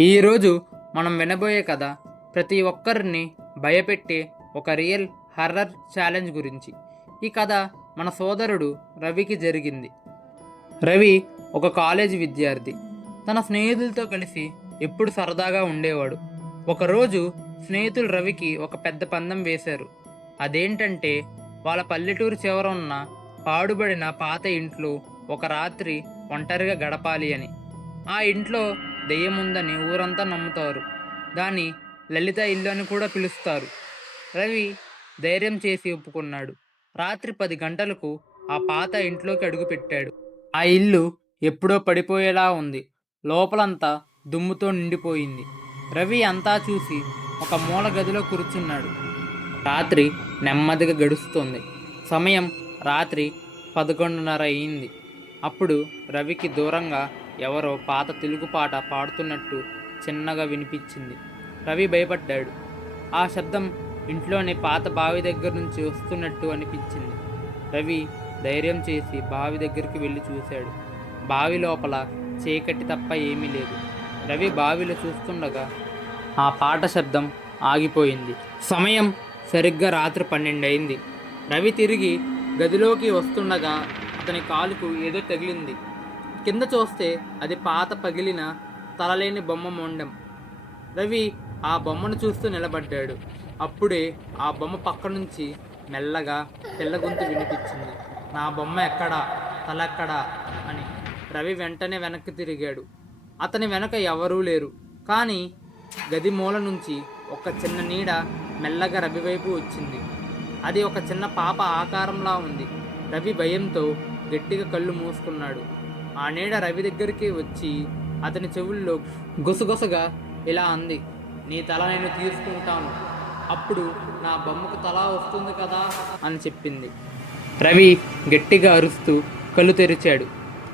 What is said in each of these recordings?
ఈరోజు మనం వినబోయే కథ ప్రతి ఒక్కరిని భయపెట్టే ఒక రియల్ హర్రర్ ఛాలెంజ్ గురించి. ఈ కథ మన సోదరుడు రవికి జరిగింది. రవి ఒక కాలేజీ విద్యార్థి. తన స్నేహితులతో కలిసి ఎప్పుడు సరదాగా ఉండేవాడు. ఒకరోజు స్నేహితులు రవికి ఒక పెద్ద పందెం వేశారు. అదేంటంటే వాళ్ళ పల్లెటూరు చివర ఉన్న పాడుబడిన పాత ఇంట్లో ఒక రాత్రి ఒంటరిగా గడపాలి అని. ఆ ఇంట్లో దెయ్యం ఉందని ఊరంతా నమ్ముతారు. దాన్ని లలిత ఇల్లు అని కూడా పిలుస్తారు. రవి ధైర్యం చేసి ఒప్పుకున్నాడు. రాత్రి పది గంటలకు ఆ పాత ఇంట్లోకి అడుగుపెట్టాడు ఆ ఇల్లు ఎప్పుడో పడిపోయేలా ఉంది. లోపలంతా దుమ్ముతో నిండిపోయింది. రవి అంతా చూసి ఒక మూల గదిలో కూర్చున్నాడు. రాత్రి నెమ్మదిగా గడుస్తుంది. సమయం రాత్రి పదకొండున్నర అయింది. అప్పుడు రవికి దూరంగా ఎవరో పాత తెలుగు పాట పాడుతున్నట్టు చిన్నగా వినిపించింది. రవి భయపడ్డాడు. ఆ శబ్దం ఇంట్లోని పాత బావి దగ్గర నుంచి వస్తున్నట్టు అనిపించింది. రవి ధైర్యం చేసి బావి దగ్గరికి వెళ్ళి చూశాడు. బావి లోపల చీకటి తప్ప ఏమీ లేదు. రవి బావిలో చూస్తుండగా ఆ పాట శబ్దం ఆగిపోయింది. సమయం సరిగ్గా రాత్రి పన్నెండు అయింది రవి తిరిగి గదిలోకి వస్తుండగా అతని కాలుకు ఏదో తగిలింది. కింద చూస్తే అది పాత పగిలిన తలలేని బొమ్మ మొండెం. రవి ఆ బొమ్మను చూస్తూ నిలబడ్డాడు. అప్పుడే ఆ బొమ్మ పక్క నుంచి మెల్లగా పిల్ల గొంతు వినిపించింది. నా బొమ్మ ఎక్కడా? తల ఎక్కడా అని రవి వెంటనే వెనక్కి తిరిగాడు. అతని వెనక ఎవరూ లేరు. కానీ గది మూల నుంచి ఒక చిన్న నీడ మెల్లగా రవి వైపు వచ్చింది. అది ఒక చిన్న పాప ఆకారంలా ఉంది. రవి భయంతో గట్టిగా కళ్ళు మూసుకున్నాడు. ఆ నీడ రవి దగ్గరికి వచ్చి అతని చెవుల్లో గుసగుసగా ఇలా అంది నీ తల నేను తీసుకుంటాను. అప్పుడు నా బొమ్మకు తల వస్తుంది కదా అని చెప్పింది. రవి గట్టిగా అరుస్తూ కళ్ళు తెరిచాడు.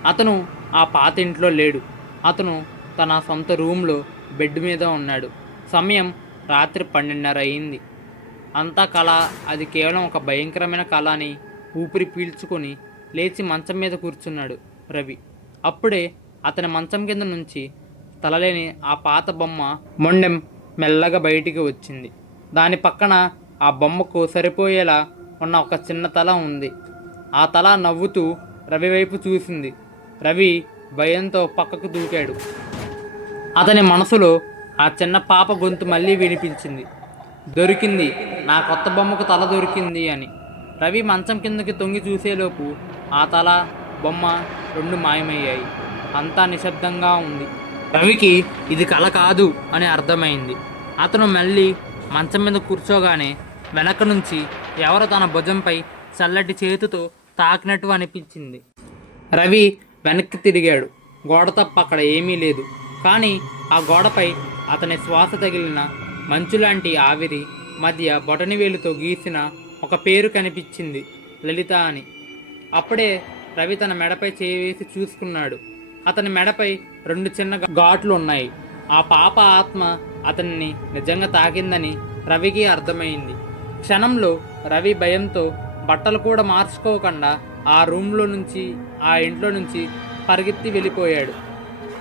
అతను ఆ పాత ఇంట్లో లేడు. అతను తన సొంత రూమ్లో బెడ్ మీద ఉన్నాడు. సమయం రాత్రి పన్నెండున్నర అయింది. అంతా కళ అది కేవలం ఒక భయంకరమైన కళ అని ఊపిరి పీల్చుకొని లేచి మంచం మీద కూర్చున్నాడు రవి. అప్పుడే అతని మంచం కింద నుంచి తలలేని ఆ పాత బొమ్మ మొండెం మెల్లగా బయటికి వచ్చింది. దాని పక్కన ఆ బొమ్మకు సరిపోయేలా ఉన్న ఒక చిన్న తల ఉంది. ఆ తల నవ్వుతూ రవి వైపు చూసింది. రవి భయంతో పక్కకు దూకాడు. అతని మనసులో ఆ చిన్న పాప గొంతు మళ్ళీ వినిపించింది. దొరికింది. నా కొత్త బొమ్మకు తల దొరికింది అని. రవి మంచం కిందకి తొంగి చూసేలోపు ఆ తల బొమ్మ రెండు మాయమయ్యాయి. అంతా నిశ్శబ్దంగా ఉంది. రవికి ఇది కల కాదు అని అర్థమైంది. అతను మళ్ళీ మంచం మీద కూర్చోగానే వెనక నుంచి ఎవరో తన భుజంపై చల్లటి చేతితో తాకినట్టు అనిపించింది. రవి వెనక్కి తిరిగాడు. గోడ తప్ప అక్కడ ఏమీ లేదు. కానీ ఆ గోడపై అతని శ్వాస తగిలిన మంచులాంటి ఆవిరి మధ్య బొటనివేలుతో గీసిన ఒక పేరు కనిపించింది. లలిత అని. అప్పుడే రవి తన మెడపై చేయి వేసి చూసుకున్నాడు. అతని మెడపై రెండు చిన్న ఘాట్లు ఉన్నాయి. ఆ పాప ఆత్మ అతన్ని నిజంగా తాకిందని రవికి అర్థమైంది. క్షణంలో రవి భయంతో బట్టలు కూడా మార్చుకోకుండా ఆ రూమ్లో నుంచి ఆ ఇంట్లో నుంచి పరిగెత్తి వెళ్ళిపోయాడు.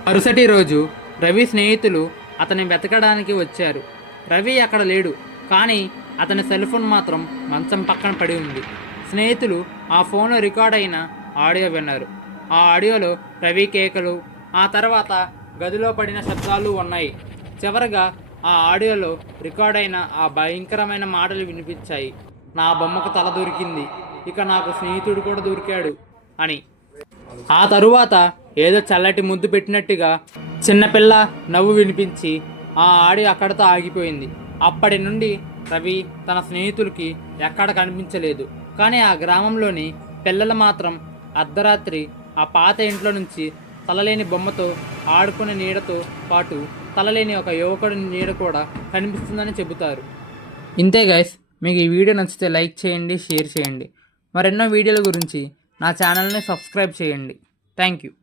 మరుసటి రోజు రవి స్నేహితులు అతని వెతకడానికి వచ్చారు. రవి అక్కడ లేడు కానీ అతని సెల్ ఫోన్ మాత్రం మంచం పక్కన పడి ఉంది. స్నేహితులు ఆ ఫోన్లో రికార్డ్ అయిన ఆడియో విన్నారు. ఆ ఆడియోలో రవి కేకలు ఆ తర్వాత గదిలో పడిన శబ్దాలు ఉన్నాయి. చివరగా ఆ ఆడియోలో రికార్డ్ అయిన ఆ భయంకరమైన మాటలు వినిపించాయి. నా బొమ్మకు తల దొరికింది. ఇక నాకు స్నేహితుడు కూడా దొరికాడు అని. ఆ తరువాత ఏదో చల్లటి ముద్దు పెట్టినట్టుగా చిన్నపిల్ల నవ్వు వినిపించి ఆ ఆడి అక్కడితో ఆగిపోయింది. అప్పటి నుండి రవి తన స్నేహితులకి ఎక్కడ కనిపించలేదు. కానీ ఆ గ్రామంలోని పిల్లలు మాత్రం అర్ధరాత్రి ఆ పాత ఇంట్లో నుంచి తలలేని బొమ్మతో ఆడుకునే నీడతో పాటు తలలేని ఒక యువకుడి నీడ కూడా కనిపిస్తుందని చెబుతారు. ఇంతే గైస్ మీకు ఈ వీడియో నచ్చితే లైక్ చేయండి షేర్ చేయండి. మరెన్నో వీడియోల గురించి నా ఛానల్ని సబ్స్క్రైబ్ చేయండి. Thank you